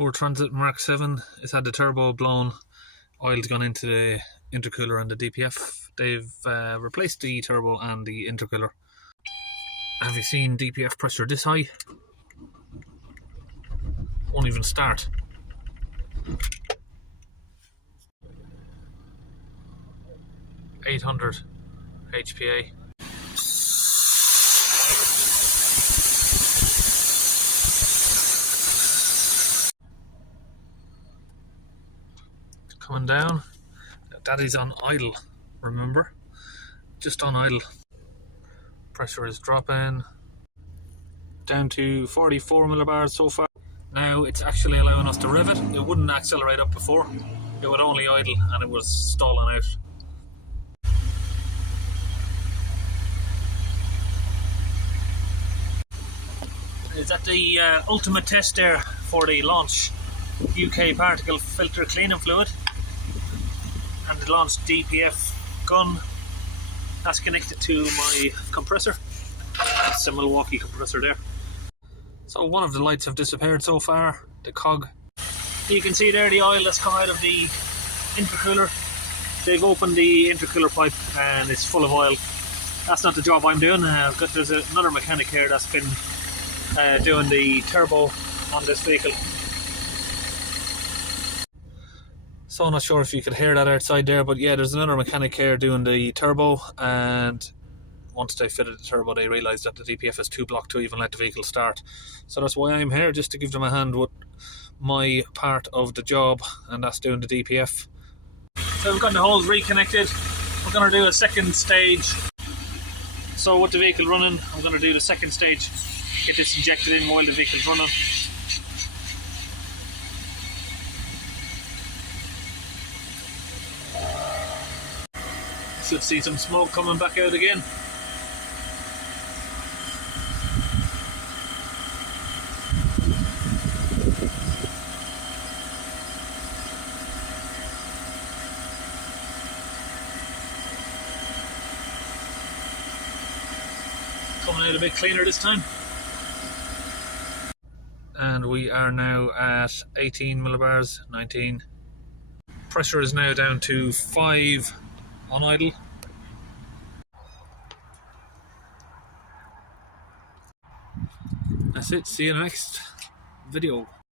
Ford Transit Mark 7 has had the turbo blown. Oil's gone into the intercooler and the DPF. They've replaced the turbo and the intercooler. Have you seen DPF pressure this high? Won't even start. .800 HPA. Coming down. That is on idle, remember? Just on idle. Pressure is dropping down to 44 millibars so far. Now it's actually allowing us to rev it. It wouldn't accelerate up before. It would only idle and it was stalling out. Is that the ultimate test there for the Launch UK particle filter cleaning fluid and the Launch DPF gun? That's connected to my compressor. It's a Milwaukee compressor there. So one of the lights have disappeared so far, the cog. You can see there the oil that's come out of the intercooler. They've opened the intercooler pipe and it's full of oil. That's not the job I'm doing. There's another mechanic here that's been doing the turbo on this vehicle. So I'm not sure if you could hear that outside there, but yeah, there's another mechanic here doing the turbo, and once they fitted the turbo they realised that the DPF is too blocked to even let the vehicle start. So that's why I'm here, just to give them a hand with my part of the job, and that's doing the DPF. So we've got the holes reconnected. We're going to do a second stage. So with the vehicle running, I'm going to do the second stage. Get this injected in while the vehicle's running. Should see some smoke coming back out again. Coming out a bit cleaner this time. And we are now at 18 millibars, 19. Pressure is now down to 5 on idle. That's it, see you in the next video.